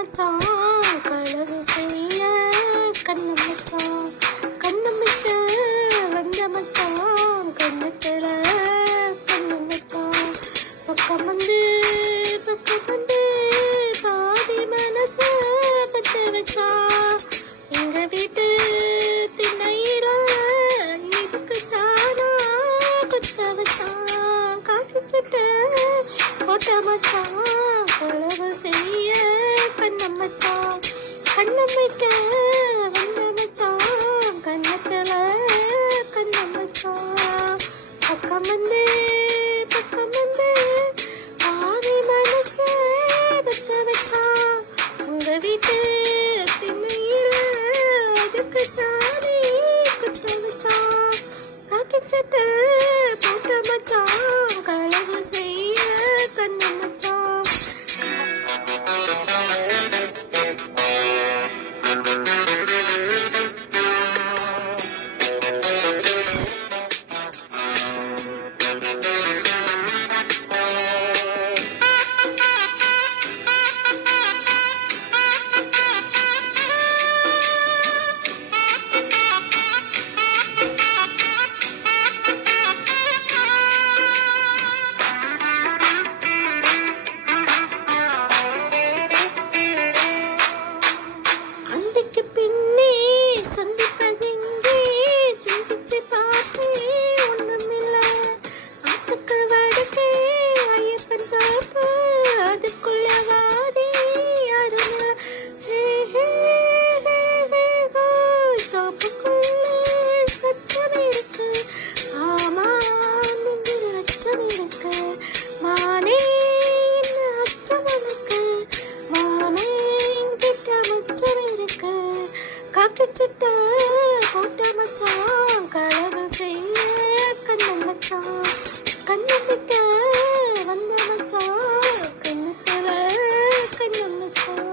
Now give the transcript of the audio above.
மச்சான் களவு செய்ய கண்ணு மச்சான் கண்ணமிட்டு வந்த மச்சான் கண்ணுக்கிற கண்ணு மச்சான் பக்கம் வந்து பாதி மனசு பத்து வச்சா எங்க வீட்டு திண்ணையில இதுக்கு தானா குத்த வச்சான் காட்டு சுட்டு போட்ட மச்சான் களவு செய்ய கண்ணம்மச்சான் கண்ணமிட்ட வந்த மச்சான் கண்ணத்துல கண்ணம்மச்சான் பக்கம் வந்து பாதி மனசு பத்த வச்சான் உங்க வீட்டு திண்ணையில அதுக்கு தானே குத்த வச்சான் காக்கி சட்டை போட்ட மச்சான் களவு செய்ய கண்ணு மச்சான் காக்கி சட்டை போட்ட மச்சான் களவு செய்ய கண்ணு மச்சான் கண்ணமிட்ட வந்த மச்சான் கண்ணுத்துல கண்ணு மச்சான்